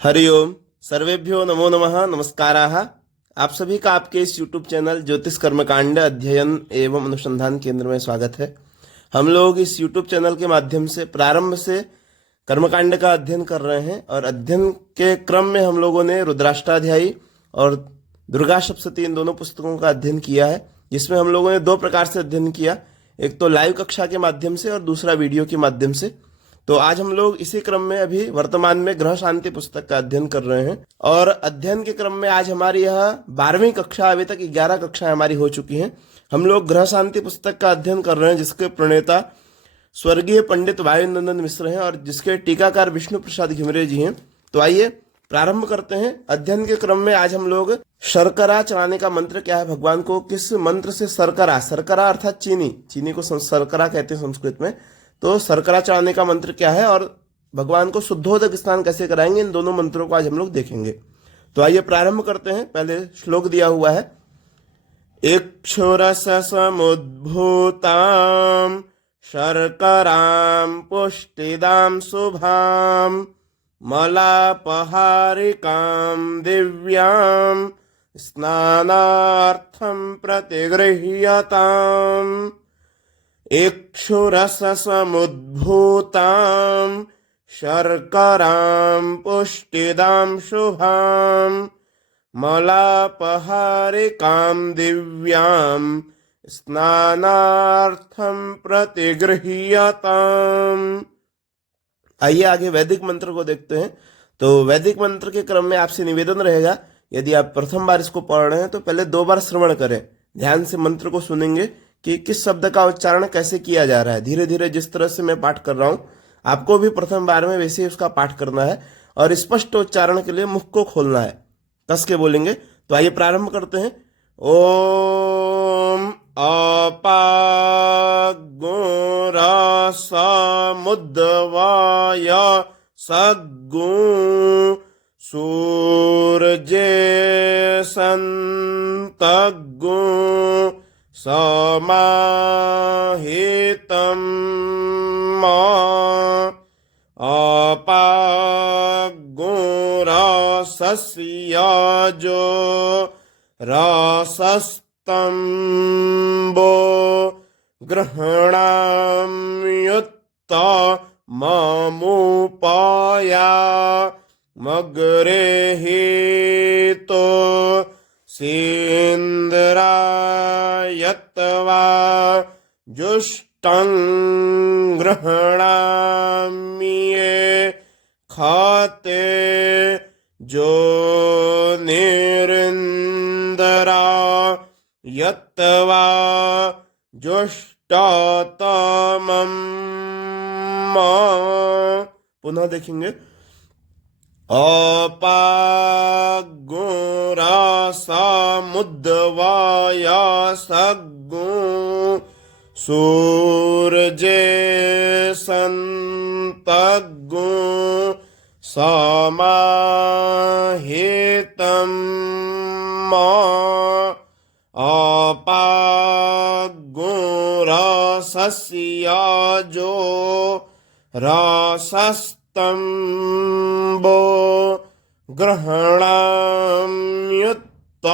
हरिओम। सर्वेभ्यो नमो नमः। नमस्काराः। आप सभी का आपके इस YouTube चैनल ज्योतिष कर्मकांड अध्ययन एवं अनुसंधान केंद्र में स्वागत है। हम लोग इस YouTube चैनल के माध्यम से प्रारंभ से कर्मकांड का अध्ययन कर रहे हैं और अध्ययन के क्रम में हम लोगों ने रुद्राष्टाध्यायी और दुर्गा सप्तशती इन दोनों पुस्तकों का अध्ययन किया है, जिसमें हम लोगों ने दो प्रकार से अध्ययन किया, एक तो लाइव कक्षा के माध्यम से और दूसरा वीडियो के माध्यम से। तो आज हम लोग इसी क्रम में अभी वर्तमान में ग्रह शांति पुस्तक का अध्ययन कर रहे हैं और अध्ययन के क्रम में आज हमारी यह 12वीं कक्षा, अभी तक 11 कक्षाएं हमारी हो चुकी हैं। हम लोग ग्रह शांति पुस्तक का अध्ययन कर रहे हैं, जिसके प्रणेता स्वर्गीय पंडित वायुनंदन मिश्र हैं और जिसके टीकाकार विष्णु प्रसाद घिमरे जी हैं। तो आइए प्रारंभ करते हैं। अध्ययन के क्रम में आज हम लोग शर्करा चढ़ाने का मंत्र क्या है, भगवान को किस मंत्र से शर्करा अर्थात चीनी को शर्करा कहते हैं संस्कृत में, तो शर्करा चढ़ाने का मंत्र क्या है और भगवान को शुद्धोदक स्नान कैसे कराएंगे, इन दोनों मंत्रों को आज हम लोग देखेंगे। तो आइए प्रारंभ करते हैं। पहले श्लोक दिया हुआ है, इक्षुरस समुद्भूताम शर्कराम पुष्टिदाम शुभाम मलापहारिकाम दिव्याम स्नानार्थम प्रतिगृह्यताम। इक्षुरस समुद्भूताम शर्कराम पुष्टिदाम शुभाम मलापहारिकाम दिव्याम स्नानार्थम प्रतिगृह्यताम। आइए आगे वैदिक मंत्र को देखते हैं। तो वैदिक मंत्र के क्रम में आपसे निवेदन रहेगा, यदि आप प्रथम बार इसको पढ़ रहे हैं तो पहले 2 बार श्रवण करें, ध्यान से मंत्र को सुनेंगे कि किस शब्द का उच्चारण कैसे किया जा रहा है। धीरे धीरे जिस तरह से मैं पाठ कर रहा हूँ, आपको भी प्रथम बार में वैसे ही उसका पाठ करना है और स्पष्ट उच्चारण के लिए मुख को खोलना है, कस के बोलेंगे। तो आइए प्रारंभ करते हैं। ओम अपागुरसमुद्वाय सग्गु सूर्ये सन्तग्गु समाहितं अपागुरसस्याजो रसस्तम्बो ग्रहणाम्युत्त ममुपाया मग्रेहितो सेन्द्रायत्वा जुष्टं गृह्णाम्ये खाते जो निरिन्दरा यत्वा जुष्टतमं। पुनः देखेंगे, अपागुरसमुद्वाय सग्गु सूर्ये सन्तग्गु समाहितं अपागुरसस्याजो रसस्तम्बो ग्रहणाम्युत्त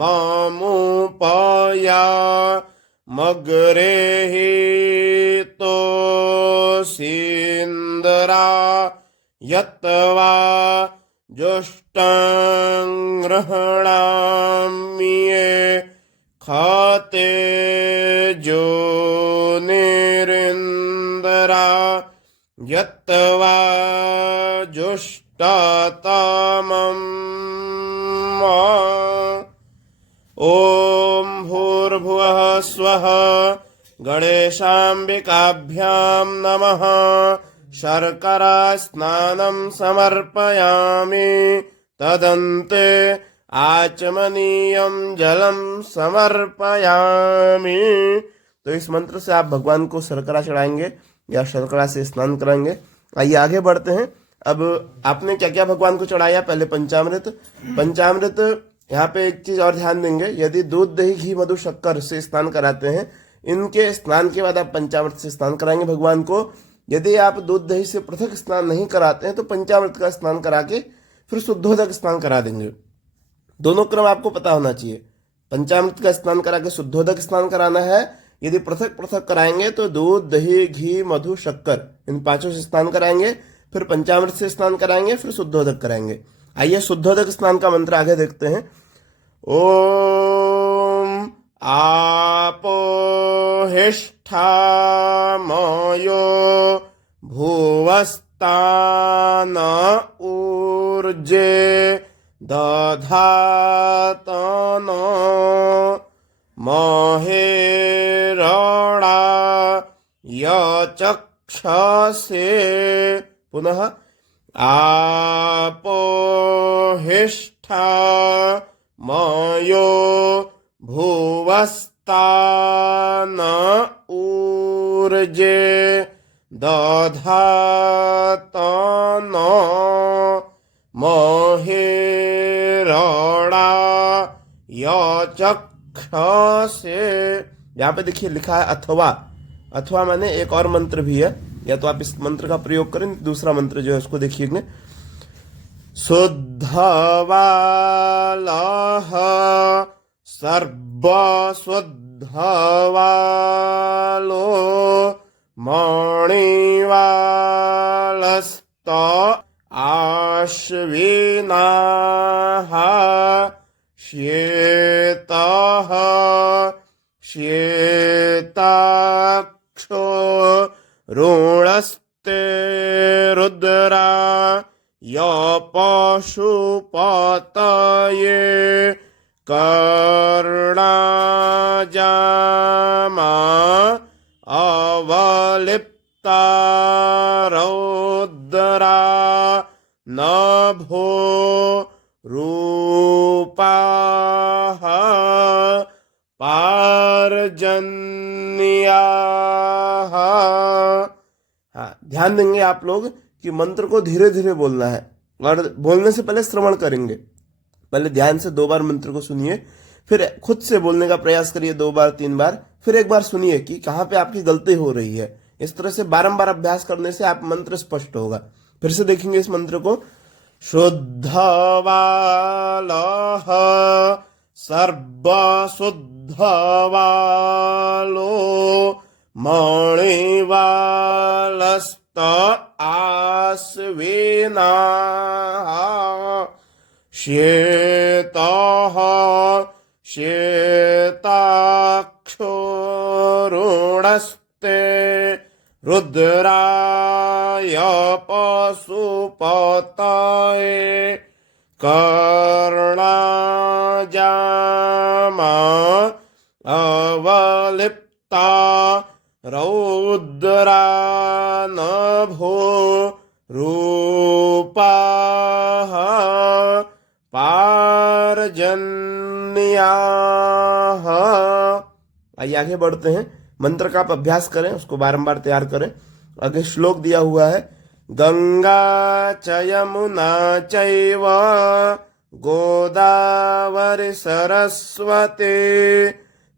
ममुपाया मग्रेहितो सेन्द्रा यत्वा जुष्टं गृह्णाम्ये खाते जो निरिन्दरा यत्वा जुष्टतमम्। ॐ भूर्भुवः स्वः गणेशाम्बिकाभ्यां नमः। शर्करा स्नानं समर्पयामि तदन्ते आचमनीयं जलं समर्पयामि। तो इस मंत्र से आप भगवान को शर्करा चढ़ाएंगे या शर्करा से स्नान कराएंगे। आइए आगे बढ़ते हैं। अब आपने क्या क्या भगवान को चढ़ाया, पहले पंचामृत यहाँ पे एक चीज और ध्यान देंगे, यदि दूध दही घी मधु शक्कर से स्नान कराते हैं, इनके स्नान के बाद आप पंचामृत से स्नान कराएंगे भगवान को। यदि आप दूध दही से पृथक स्नान नहीं कराते हैं तो पंचामृत का स्नान करा के फिर शुद्धोदक स्नान करा देंगे। दोनों क्रम आपको पता होना चाहिए। पंचामृत का स्नान करा के शुद्धोदक स्नान कराना है। यदि पृथक पृथक कराएंगे तो दूध, दही, घी, मधु, शक्कर इन पांचों से स्नान कराएंगे, फिर पंचामृत से स्नान कराएंगे, फिर शुद्धोदक कराएंगे। आइए शुद्धोदक स्नान का मंत्र आगे देखते हैं। ओम आपो हिष्ठामयो भुवस्तान ऊर्जे दधातन महेरणा यचक्षसे। पुनः आपो हिष्ठा मयो भुवस्तान ऊर्जे दधातन महेरणा यचक्षसे। यहाँ पे देखिए लिखा है अथवा। अथवा माने एक और मंत्र भी है, या तो आप इस मंत्र का प्रयोग करें, दूसरा मंत्र जो है उसको देखिएगा। शुद्धवालः सर्वशुद्धवालो मणिवालस्त आश्विनाः श्वेतः श्वेताक्षो ऋणस्ते रुद्रा य पशुपतये कर्णाजामा अवलिप्ता रौद्रा नभो रूपाः पारजन्याः। हाँ, ध्यान देंगे आप लोग कि मंत्र को धीरे धीरे बोलना है, और बोलने से पहले श्रवण करेंगे। पहले ध्यान से 2 बार मंत्र को सुनिए, फिर खुद से बोलने का प्रयास करिए 2 बार 3 बार, फिर एक बार सुनिए कि कहाँ पे आपकी गलती हो रही है। इस तरह से बारंबार अभ्यास करने से आप मंत्र स्पष्ट होगा। फिर से देखेंगे इस मंत्र को। शुद्धवालः सर्वशुद्धवालो मणिवालस्त आश्विनाः श्वेतः श्वेताक्षो ऋणस्ते रुद्राय पशुपतये कर्णाजामा अवलिप्ता रौद्रा नभो रूपाः पारजन्याः। आइए आगे बढ़ते हैं। मंत्र का आप अभ्यास करें, उसको बारंबार तैयार करें। आगे श्लोक दिया हुआ है। गंगा च यमुना चैव गोदावरी सरस्वती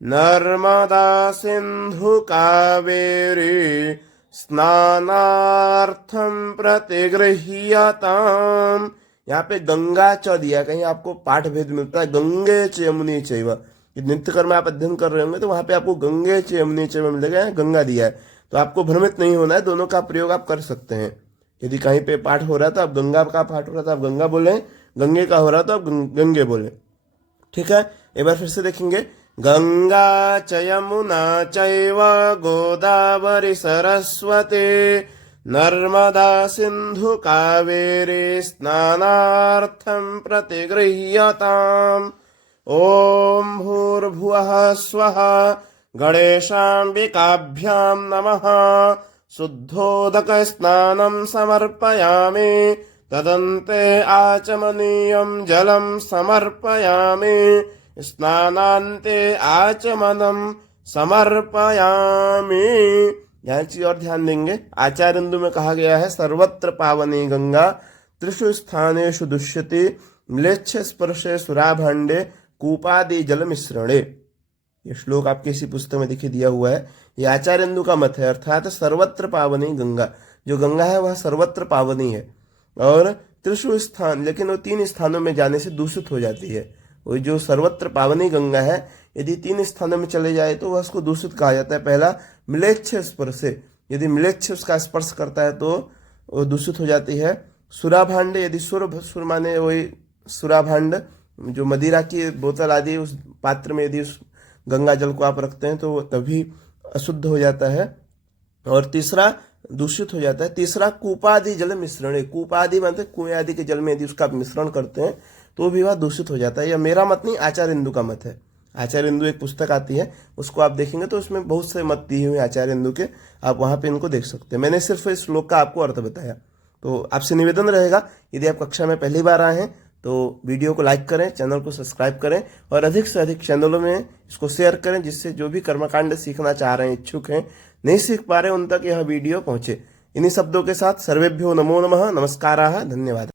नर्मदा सिंधु कावेरी स्नानार्थम प्रतिगृह्यताम। यहाँ पे गंगा च दिया, कहीं आपको पाठ भेद मिलता है गंगे च यमुनी चैव। नित्य कर्म आप अध्ययन कर रहे होंगे तो वहां पे आपको गंगे च यमुनी चैव मिलेगा, गंगा दिया है। तो आपको भ्रमित नहीं होना है, दोनों का प्रयोग आप कर सकते हैं। यदि कहीं पे पाठ हो रहा है तो आप गंगा का पाठ हो रहा है तो आप गंगा बोलें, गंगे का हो रहा है तो आप गंगे बोलें। ठीक है, एक बार फिर से देखेंगे। गंगा च यमुना चैव गोदावरी सरस्वती नर्मदा सिंधु कावेरी स्नानार्थम प्रतिगृह्यताम। ओम भूर्भुवः स्वः गणेशाम्बिकाभ्यां नमः। शुद्धोदक स्नानं समर्पयामि तदन्ते आचमनीयं जलं समर्पयामि। स्नानान्ते आचमनं समर्पयामि। यहाँ चीज और ध्यान देंगे। आचार्यन्दु में कहा गया है सर्वत्र पावनी गंगा त्रिषु स्थानेषु दुष्यति म्लेच्छ स्पर्शे सुराभांडे कूपादि जल मिश्रणे। ये श्लोक आपके इसी पुस्तक में देखिए दिया हुआ है। ये आचार्यन्दु का मत है, अर्थात सर्वत्र पावनी गंगा। जो गंगा है वह सर्वत्र पावनी है और त्रिषु स्थान, लेकिन वो 3 स्थानों में जाने से दूषित हो जाती है। वो जो सर्वत्र पावनी गंगा है, यदि 3 स्थानों में चले जाए तो वह उसको दूषित कहा जाता है। पहला, म्लेच्छ स्पर्श, यदि म्लेच्छ उसका स्पर्श करता है तो वो दूषित हो जाती है। सुराभांड, यदि सुर माने वही सुराभांड, जो मदिरा की बोतल आदि उस पात्र में यदि उस गंगा जल को आप रखते हैं तो वो तभी अशुद्ध हो जाता है। और तीसरा, दूषित हो जाता है। तीसरा, कूपादि जल मिश्रण, कूपादि मतलब कुएं आदि के जल में यदि उसका मिश्रण करते हैं तो भी वह दूषित हो जाता है। यह मेरा मत नहीं, आचार्य इंदु का मत है। आचार्य इंदु एक पुस्तक आती है, उसको आप देखेंगे तो उसमें बहुत से मत दिए हुए आचार्य इंदु के, आप वहां पे इनको देख सकते हैं। मैंने सिर्फ इस श्लोक का आपको अर्थ बताया। तो आपसे निवेदन रहेगा, यदि आप कक्षा में पहली बार आए हैं तो वीडियो को लाइक करें, चैनल को सब्सक्राइब करें और अधिक से अधिक चैनलों में इसको शेयर करें, जिससे जो भी कर्मकांड सीखना चाह रहे हैं, इच्छुक हैं, नहीं सीख पा रहे, उन तक यह वीडियो पहुंचे। इन्हीं शब्दों के साथ सर्वेभ्यो नमो नमः, नमस्काराः, धन्यवाद।